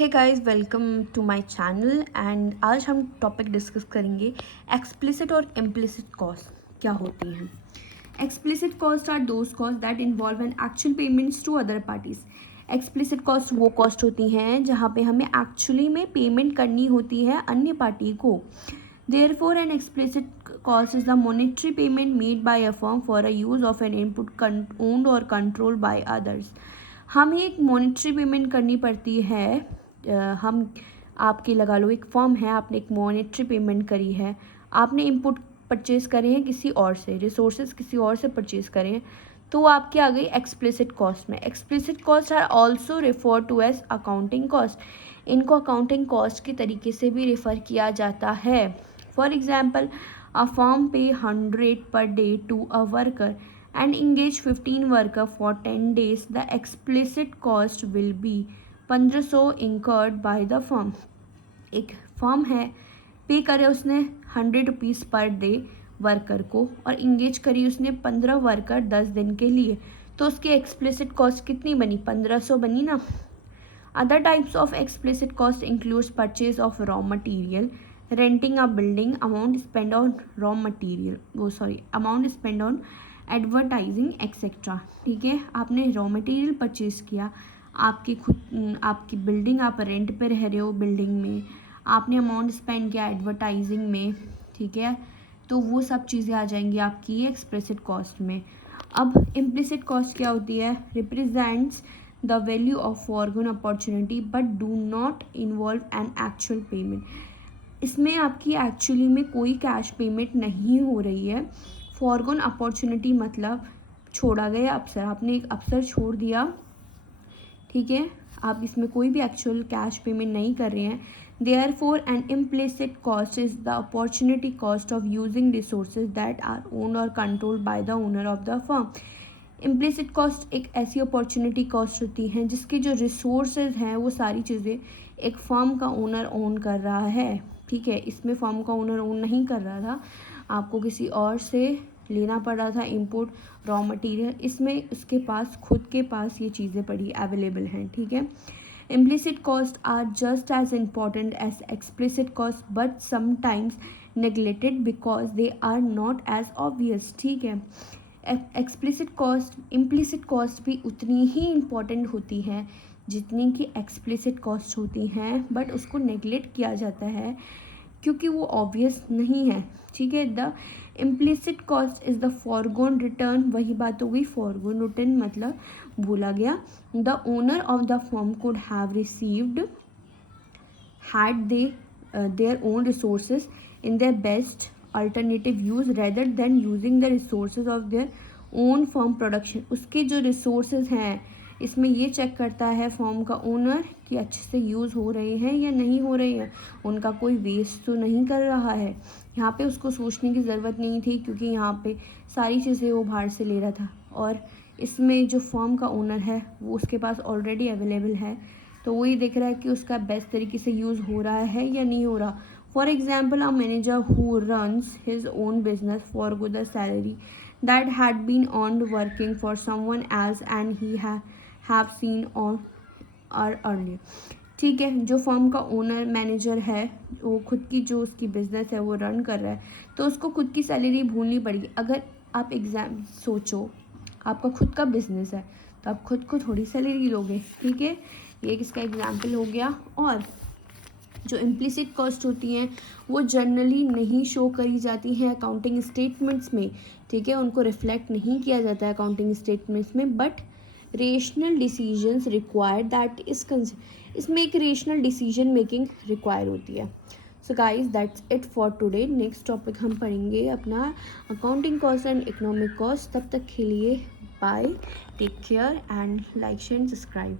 Hey guys, welcome to my channel. And आज हम topic discuss करेंगे एक्सप्लिसिट और इम्प्लिसिट कॉस्ट क्या होती हैं। Explicit cost are those cost that involve an actual payments to other parties. Explicit cost वो cost होती हैं जहाँ पे हमें एक्चुअली में पेमेंट करनी होती है अन्य पार्टी को। Therefore, an explicit cost is the monetary payment made by a firm for a use of an input owned or controlled by others. हमें एक मॉनेटरी पेमेंट करनी पड़ती है। हम आपकी लगा लो एक फर्म है, आपने एक मॉनेटरी पेमेंट करी है, आपने इनपुट परचेज करे हैं किसी और से, रिसोर्सेज किसी और से परचेज करें हैं, तो वो आपकी आ गई एक्सप्लिसिट कॉस्ट में। Explicit cost are also refer to as accounting cost. इनको अकाउंटिंग कॉस्ट के तरीके से भी रेफ़र किया जाता है। For example, a firm pay 100 per day to a worker and engage 15 worker for 10 days, the explicit cost will be 1500 incurred by the firm. एक firm है, पे करे उसने 100 रुपीज़ पर डे वर्कर को और इंगेज करी उसने 15 वर्कर 10 दिन के लिए, तो उसकी एक्सप्लिसिट कॉस्ट कितनी बनी? 1500 बनी ना। Other types of explicit cost includes purchase of raw material, renting a building, amount spent on raw material, amount spent on advertising etcetera. ठीक है, आपने रॉ मटेरियल परचेज किया, आपकी बिल्डिंग, आप रेंट पे रह रहे हो बिल्डिंग में, आपने अमाउंट स्पेंड किया एडवर्टाइजिंग में। ठीक है, तो वो सब चीज़ें आ जाएंगी आपकी एक्सप्लिसिट कॉस्ट में। अब इम्प्लिसिट कॉस्ट क्या होती है? Represents the value of foregone opportunity but do not involve an actual payment. इसमें आपकी एक्चुअली में कोई कैश पेमेंट नहीं हो रही है। फॉरगॉन अपॉर्चुनिटी मतलब छोड़ा गया अवसर, आपने एक अवसर छोड़ दिया। ठीक है, आप इसमें कोई भी एक्चुअल कैश पेमेंट नहीं कर रहे हैं। Therefore an implicit cost is the opportunity cost of using resources that are owned और controlled by the owner of the firm. Implicit cost एक ऐसी अपॉर्चुनिटी कॉस्ट होती है जिसके जो रिसोर्सेज हैं वो सारी चीज़ें एक फर्म का ओनर ओन कर रहा है। ठीक है, इसमें फर्म का ओनर ओन नहीं कर रहा था, आपको किसी और से लेना पड़ रहा था इनपुट रॉ मटेरियल। इसमें उसके पास खुद के पास ये चीज़ें पड़ी अवेलेबल हैं। ठीक है, implicit cost are just as important as explicit cost but sometimes neglected because they are not as obvious. ठीक है, इम्प्लिसिट कॉस्ट भी उतनी ही इम्पॉर्टेंट होती है जितनी कि एक्सप्लिसिट कॉस्ट होती हैं, बट उसको नेग्लेक्ट किया जाता है क्योंकि वो ऑब्वियस नहीं है। ठीक है, the implicit cost is the foregone return. वही बात हो गई, फॉरगॉन रिटर्न मतलब भूला गया। The owner of the firm could have received had they their own resources in their best alternative use rather than using the resources of their own firm production। उसके जो resources हैं, इसमें ये check करता है फॉर्म का owner कि अच्छे से यूज़ हो रहे हैं या नहीं हो रहे हैं, उनका कोई वेस्ट तो नहीं कर रहा है। यहाँ पे उसको सोचने की ज़रूरत नहीं थी क्योंकि यहाँ पे सारी चीज़ें वो बाहर से ले रहा था और इसमें जो फॉर्म का ओनर है वो उसके पास ऑलरेडी अवेलेबल है, तो वही देख रहा है कि उसका बेस्ट तरीके से यूज़ हो रहा है या नहीं हो रहा। For example, a manager who runs his own business for good the salary that had been earned working for someone else and he have seen on are earning. ठीक है, जो फर्म का ओनर मैनेजर है वो खुद की जो उसकी बिज़नेस है वो रन कर रहा है, तो उसको खुद की सैलरी भूलनी पड़ेगी। अगर आप सोचो आपका खुद का बिजनेस है तो आप खुद को थोड़ी सैलरी लोगे। ठीक है, ये किसका एग्जाम्पल हो गया। और जो इम्प्लिसिट कॉस्ट होती हैं वो जनरली नहीं शो करी जाती हैं अकाउंटिंग स्टेटमेंट्स में। ठीक है, उनको रिफ्लेक्ट नहीं किया जाता है अकाउंटिंग स्टेटमेंट्स में, but rational decisions required that इसमें एक रेशनल डिसीजन मेकिंग रिक्वायर होती है। So guys, that's it for today. Next topic हम पढ़ेंगे अपना accounting cost and economic cost. तब तक के लिए bye, take care and like share and subscribe.